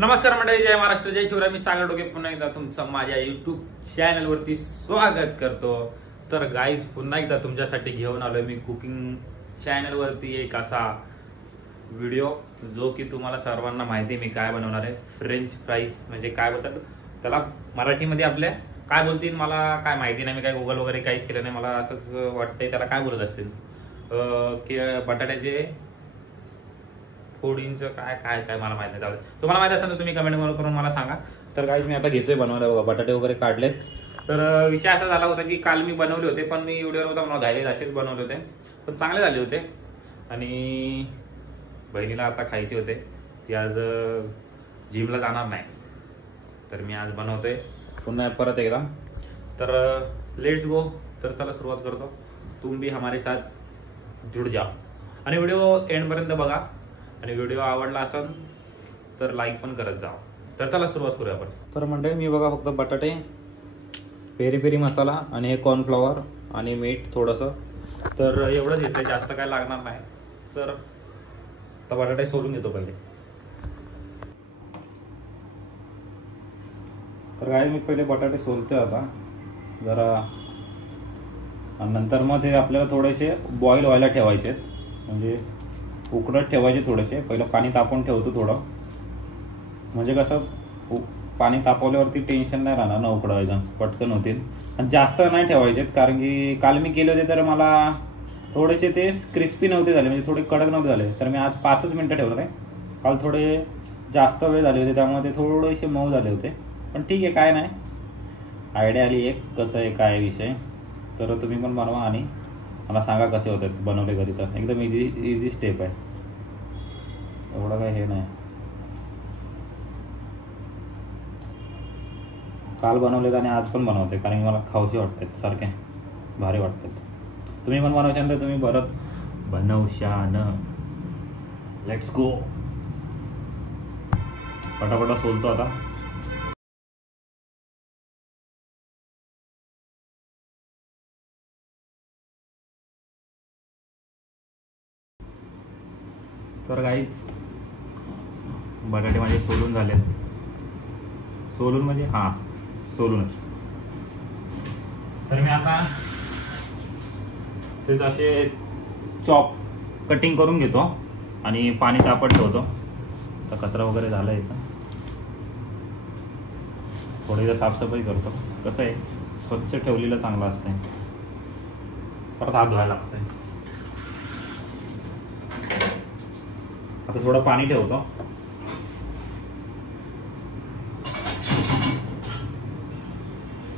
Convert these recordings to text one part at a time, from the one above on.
नमस्कार मंडळी, जय महाराष्ट्र, जय शिवराय. मी सागर डोके पुन्हा एकदा तुमचं माझ्या युट्यूब चॅनलवरती स्वागत करतो. तर गाईज, पुन्हा एकदा तुमच्यासाठी घेऊन आलोय मी कुकिंग चॅनलवरती एक असा व्हिडिओ जो की तुम्हाला सर्वांना माहिती आहे मी काय बनवणार आहे. फ्रेंच फ्राईज म्हणजे काय बोलतात त्याला मराठीमध्ये, आपल्या काय बोलतील मला काय माहिती नाही. मी काय गुगल वगैरे काहीच केलं नाही. मला असंच वाटतंय त्याला काय बोलत असतील की बटाट्याचे फोडींचं काय काय काय मला माहिती नाही. तुम्हाला माहिती असेल तर तुम्ही कमेंट करून मला सांगा. तर गाईज, मी आता घेतोय बनवायला. बघा, बटाटे वगैरे काढलेत. तर विषय असा झाला होता की काल मी बनवले होते, पण मी व्हिडिओ नव्हता मला घायले असेच बनवले होते, पण चांगले झाले होते. आणि बहिणीला आता खायचे होते. ती आज जिमला जाणार नाही, तर मी आज बनवतोय पुन्हा परत एकदा. तर लेट्स गो. तर चला सुरुवात करतो. तुम भी हमारे साथ जुड़ जाओ आणि व्हिडिओ एंडपर्यंत बघा. आणि व्हिडिओ आवडला असेल तर लाईक पण करत जा. तर चला सुरुवात करूया आपण. तर मंडळी, मी बघा फक्त बटाटे, पेरी पेरी मसाला आणि हे कॉर्नफ्लॉवर आणि मीठ थोडंसं, तर एवढंच घेतलं, जास्त काय लागणार नाही. तर आता बटाटे सोलून घेतो पहिले. तर काय, मी पहिले बटाटे सोलतोय आता जरा, आणि नंतर मग ते आपल्याला थोडेसे बॉईल व्हायला ठेवायचे, म्हणजे उकडत ठेवायचे थोडेसे. पहिलं पाणी तापवून ठेवतो थोडं, म्हणजे कसं पाणी तापवल्यावरती टेन्शन नाही राहणार ना, उकडवायचं पटकन होतील. आणि जास्त नाही ठेवायचे, कारण की काल मी केले होते तर मला थोडेसे ते क्रिस्पी नव्हते झाले, म्हणजे थोडे कडक नव्हते झाले. तर मी आज 5च मिनटं ठेवलं आहे. काल थोडे जास्त वेळ झाले होते, त्यामुळे ते थोडेसे मऊ झाले होते. पण ठीक आहे, काय नाही, आयडिया आली एक कसं आहे काय विषय. तर तुम्ही पण बनवा आणि मला सांगा कसे होते बनवले घरी. तर एकदम इझी स्टेप आहे, एवढं काही हे नाही. काल बनवलेत आणि आज पण बनवते, कारण की मला खाऊशी वाटतात, सारखे भारी वाटतात. तुम्ही पण बनवशान तर तुम्ही परत बनवशान. Let's go. पटापटा सोलतो आता. तर गाईच, बटाटे माझे सोलून झाले. सोलून म्हणजे सोलूनच. तर मी आता तेच असे कटिंग करून घेतो आणि पाणी तापत ठेवतो. तर कचरा वगैरे झाला इथं, थोडीशी साफसफाई करतो. कसं आहे, स्वच्छ ठेवलेलं चांगलं असतंय, परत हात धुवायला लागतंय. आता थोडं पाणी ठेवतो.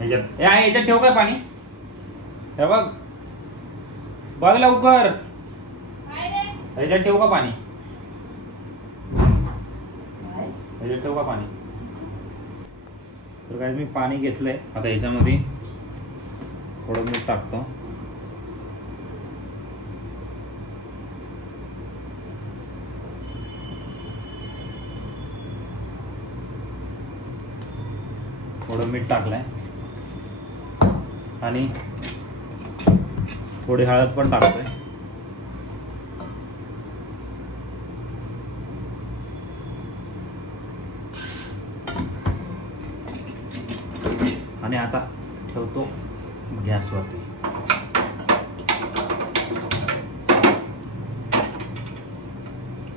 याच्यात ठेव काय पाणी, हे बघ बघ लवकर, याच्यात ठेव का पाणी, याच्यात ठेव का पाणी. तर काय, मी पाणी घेतलंय. आता याच्यामध्ये थोडं मीठ टाकतो. थोडं मीठ टाकलंय आणि थोडी हळद पण टाकतोय. आणि आता ठेवतो गॅसवरती.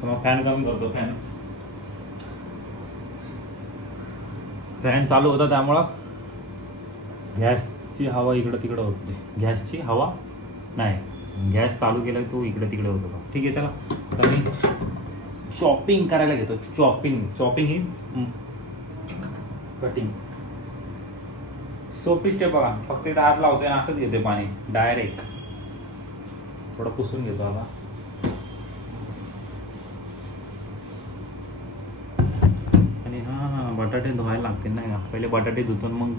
मग फॅन कमी करतो. फॅन चालू होता, त्यामुळं गॅसची हवा इकडं तिकडं होते. गॅसची हवा नाही, गॅस चालू केला तो इकडे तिकडे होत होता. ठीक आहे, चला आता मी चॉपिंग करायला घेतो. चॉपिंग ही कटिंग सोपी स्टेप बघा. फक्त इथं हात लावतोय आणि असंच घेते पाणी डायरेक्ट. थोडं पुसून घेतो आता. आणि बटाटे धुवायला लागतील नाही का, पहिले बटाटे धुतून मग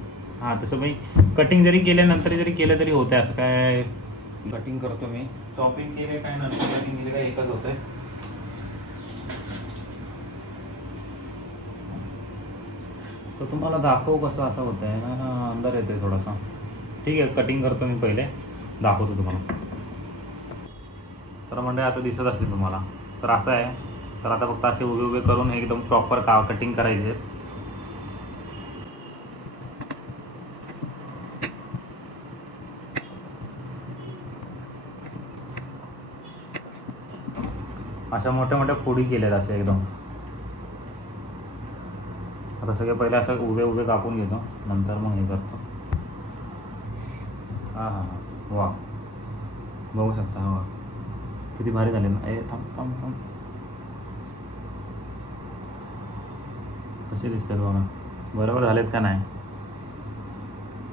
तसं मी कटिंग जरी केल्यानंतर जरी केलं तरी होतंय. असं काय, कटिंग करतो मी. चॉपिंग केले काय नंतर कटिंग केले काय एकच होतंय. तर तुम्हाला दाखवू कसं असं होतंय ना, अंदर येतोय थोडासा. ठीक आहे, कटिंग करतो मी, पहिले दाखवतो तुम्हाला. तर म्हणजे आता दिसत असेल तुम्हाला. तर असं आहे, तर आता फक्त असे उभे उभे करून एकदम प्रॉपर कटिंग करायचे. अशा मोठ्या मोठ्या फोडी केल्यात असे एकदम. आता सगळे पहिले असं उभे उभे कापून घेतो, नंतर मग हे करतो. हां हां हां वा, बघू शकता. वा किती भारी झाले ना. थांब थांब थांब, कसे दिसतात बघा, बरोबर झालेत का नाही.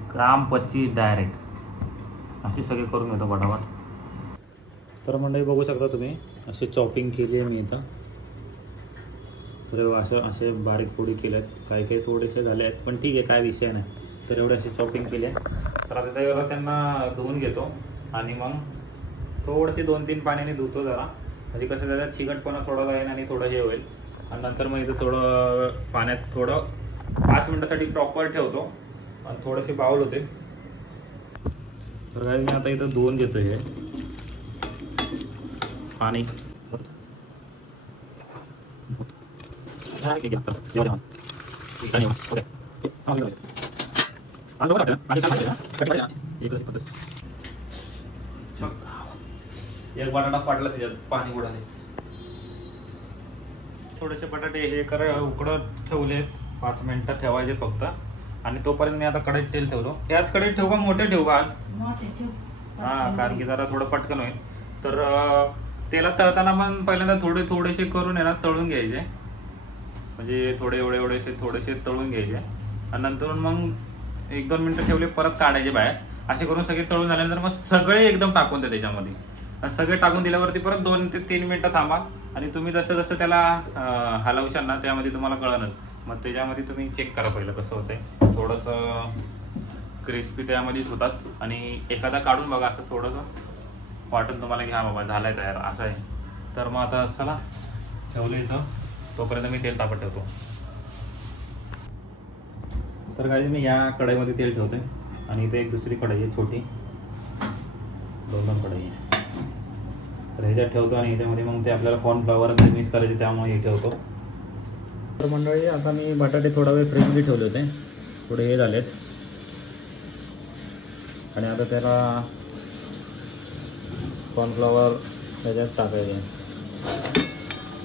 काम 25 डायरेक्ट असे सगळे करून घेतो पटापट. तर मंडळी बघू शकता तुम्ही, असे चॉपिंग केली आहे मी इथं. तर असं असे बारीक पोळी केल्यात, काही काही थोडेसे झाले आहेत पण ठीक आहे, काय विषय नाही. तर एवढे असे चॉपिंग केले. तर आता त्यावेळेला त्यांना धुवून घेतो आणि मग थोडेसे 2-3 पाण्याने धुतो जरा, म्हणजे कसं त्याचा चिकटपणा थोडा जाईल आणि थोडं हे होईल. आणि नंतर मग इथं थोडं पाण्यात थोडं 5 मिनिटासाठी प्रॉपर ठेवतो आणि थोडेसे बाउल होते. तर काय मी आता इथं धुवून घेतो हे पाणी. एक बटाटा पाडला, त्याच्यात पाणी उडाले. थोडेसे बटाटे हे उकडत ठेवलेत, 5 मिनिटं ठेवायचे फक्त. आणि तोपर्यंत मी आता कढईत तेल ठेवतो. याच कढईत ठेवू का मोठे ठेवू का आज? हां, कारण की जरा थोडं पटकन होईल. तर तेलात तळताना पण पहिल्यांदा थोडेसे करून आहे ना तळून घ्यायचे, म्हणजे थोडे थोडेसे तळून घ्यायचे. आणि नंतर मग 1-2 मिनिटं ठेवले, परत काढायचे बाहेर. असे करून सगळे तळून झाल्यानंतर मग सगळे एकदम टाकून द्या त्याच्यामध्ये. आणि सगळे टाकून दिल्यावरती परत 2 ते 3 मिनिटं थांबा. आणि तुम्ही जसं जसं त्याला हलवशाल ना, त्यामध्ये तुम्हाला कळणार. मग त्याच्यामध्ये तुम्ही चेक करा पहिलं कसं होतंय. थोडंसं क्रिस्पी त्यामध्येच होतात. आणि एखादा काढून बघा, असं थोडंसं वाटून तुम्हाला घ्या बाबा झालाय तयार, असं आहे. तर मग आता चला ठेवलं इथं, तोपर्यंत मी तेल तापत ठेवतो. तर काही मी ह्या कढईमध्ये तेल ठेवतोय आणि इथे एक दुसरी कढई आहे छोटी, 2 कढई आहे. तर ह्याच्यात ठेवतो आणि ह्याच्यामध्ये मग ते आपल्याला कॉर्नफ्लॉवर मिक्स करायचे, त्यामुळे हे ठेवतो. तर मंडळी आता मी बटाटे थोडा वेळ फ्रीजमध्ये ठेवले होते, थोडे हे झालेत. आणि आता त्याला कॉर्नफ्लॉवर ह्याच्यात टाकायचे.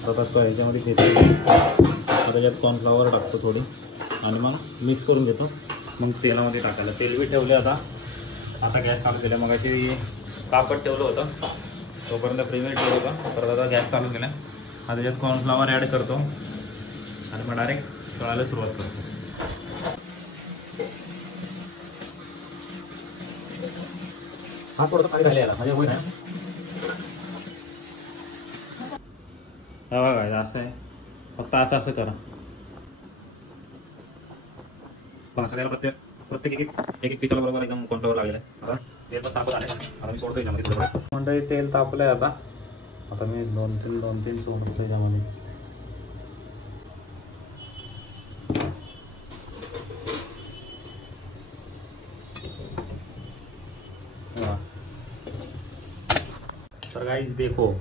आता ह्याच्यामध्ये घेतो, त्याच्यात कॉर्नफ्लॉवर टाकतो थोडी आणि मग मिक्स करून घेतो. मग तेलामध्ये टाकायला तेल बी ठेवले. आता गॅस चालू केला. मग अशी कापड ठेवलं होतं, तोपर्यंत फ्रीजमध्ये ठेवलं होतं. परत आता गॅस चालू केला. आता त्याच्यात कॉर्नफ्लॉवर ॲड करतो आणि मग डायरेक्ट तळायला सुरुवात करतो. हा थोडंसं पाणी राहिले याला, म्हणजे होईल ना. हा बघा असं आहे, फक्त असं करा. सगळ्याला प्रत्येक एक पिसाला बरोबर एकदम कॉर्नफ्लॉवर लागलेलं आहे. तेल पण तापत आले. आता मी सोडतो याच्यामध्ये थोडं. मंडळी तेल तापलंय. आता मी 2-3 सोडतो त्याच्यामध्ये. तर गाईज देखो,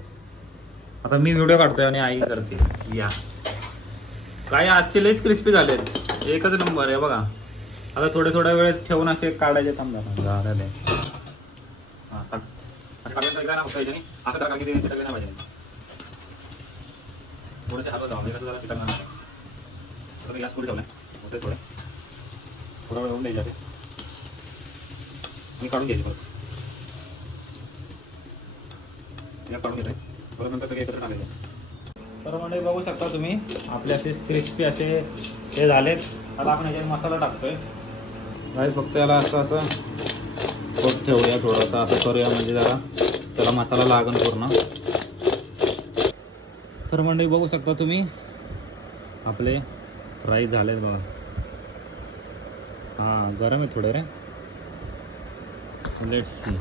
आता मी व्हिडिओ काढतोय आणि आई करते. या काय आजचे लईच क्रिस्पी झालेत, एकच नंबर आहे बघा. आता थोड्या वेळ ठेवून असे काढायचे. थांबा झालेले. हां टाक, असं काय नाही पाहिजे. असं टाका की ते चिटकले नाही पाहिजे. थोडेसे हलवत जाऊ, म्हणजे जरा चिटकणार नाही. तर मी गॅस पुढे ठेवलाय, होते थोडा वेळ होऊन द्यायचे असे. मी काढून घ्यायचे परत, काढून घेतोय. परत नंतर सगळे एकत्र टाकायचे. तर म्हणजे बघू शकता तुम्ही, आपले असे क्रिस्पी असे हे झालेत. आता आपण ह्याच्यात मसाला टाकतोय. गाईस फक्त याला असं होत ठेवूया, थोडासा असं करूया, म्हणजे जरा त्याला मसाला लागण पूर्ण. तर मंडळी बघू शकता तुम्ही, आपले राईस झालेत बघा. हां गरम आहे थोडे रे. Let's see.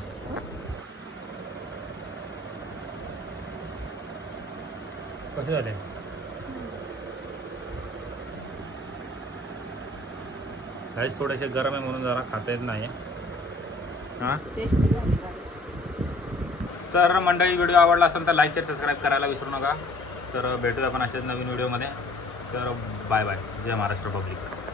कसे झाले? काहीच थोडेसे गरम आहे म्हणून जरा खाता येत नाही. हां तर मंडळी व्हिडिओ आवडला असेल तर लाईक शेअर सबस्क्राईब करायला विसरू नका. तर भेटूया आपण अशाच नवीन व्हिडिओमध्ये. तर बाय बाय. जय महाराष्ट्र पब्लिक.